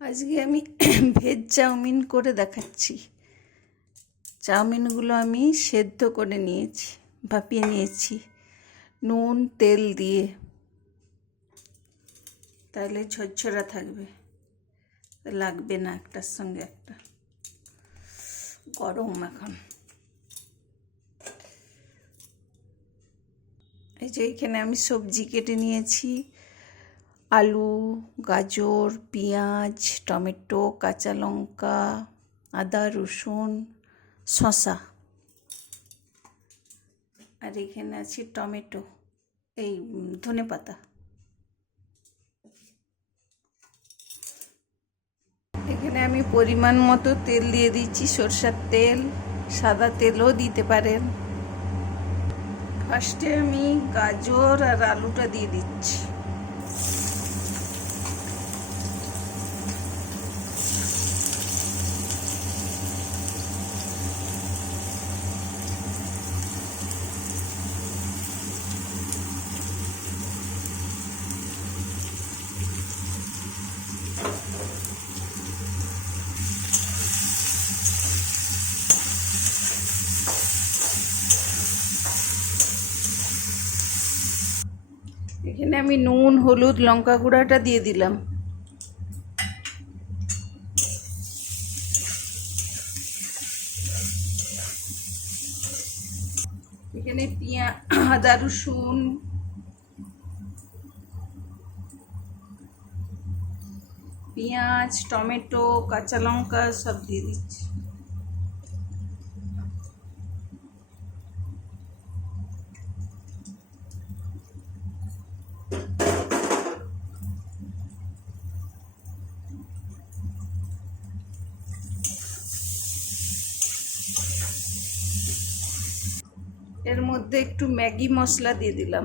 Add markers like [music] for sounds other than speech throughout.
আজকে আমি [coughs] veg chowmein করে দেখাচ্ছি। চাউমিনগুলো আমি সেদ্ধ করে নিয়েছি, ভাপিয়ে নিয়েছি। নুন, তেল দিয়ে। তাহলে ঝরঝরা থাকবে। লাগবে না একটার সঙ্গে একটা। গরম এখন। এই যে এখানে আমি সবজি কেটে নিয়েছি। আলু, গাজর, পেঁয়াজ, টমেটো, কাঁচা লঙ্কা, আদা, রসুন, শসা। আর এখানে আছে টমেটো, এই ধনে পাতা। এখানে আমি পরিমাণ মতো তেল দিয়ে দিচ্ছি, সরষের তেল, সাদা তেলও দিতে পারেন। ফার্স্টে আমি গাজর আর আলুটা দিয়ে দিচ্ছি। এখানে আমি নুন, হলুদ, লঙ্কা গুঁড়াটা দিয়ে দিলাম। এখানে পেঁয়া আদা রসুন। পেঁয়াজ, টমেটো, কাঁচা লঙ্কা সব দিয়ে দিচ্ছি। এর মধ্যে একটু ম্যাগি মশলা দিয়ে দিলাম।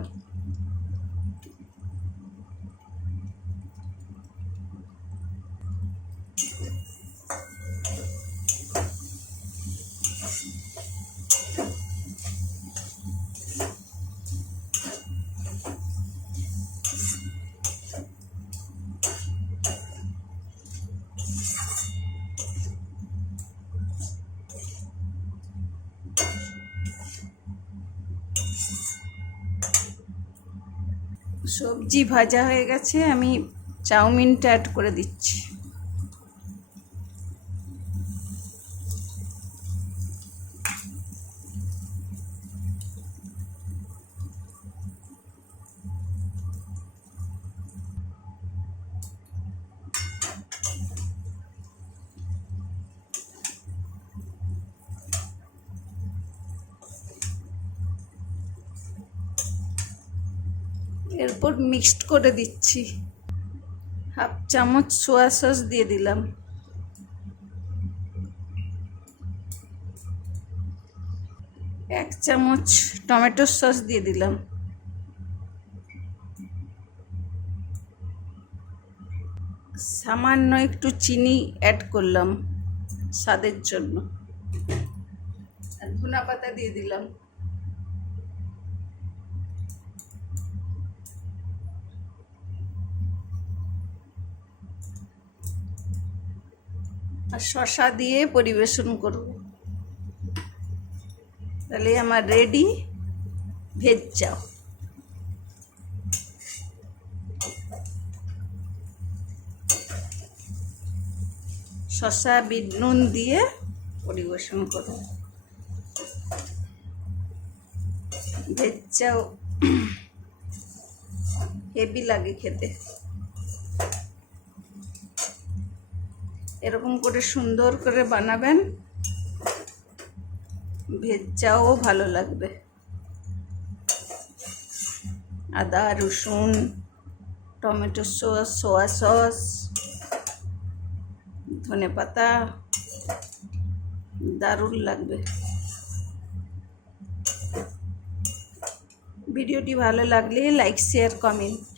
সবজি ভাজা হয়ে গেছে আমি চাউমিনটা অ্যাড করে দিচ্ছি। এরপর মিক্সড করে দিচ্ছি। হাফ চামচ সোয়া সস দিয়ে দিলাম। এক চামচ টমেটো সস দিয়ে দিলাম। সামান্য একটু চিনি অ্যাড করলাম স্বাদের জন্য। ধনা পাতা দিয়ে দিলাম। আর শশা দিয়ে পরিবেশন করব। তাহলে আমার রেডি ভেজ চাও। শশা বিট নুন দিয়ে পরিবেশন করব। Veg chow. [coughs] হেভি লাগে খেতে। এরকম করে সুন্দর করে বানাবেন। ভেজাও ভালো লাগবে। আদা, রসুন, টমেটো সস সোয়া সস ধনে পাতা, দারুণ লাগবে। ভিডিওটি ভালো লাগলে লাইক শেয়ার কমেন্ট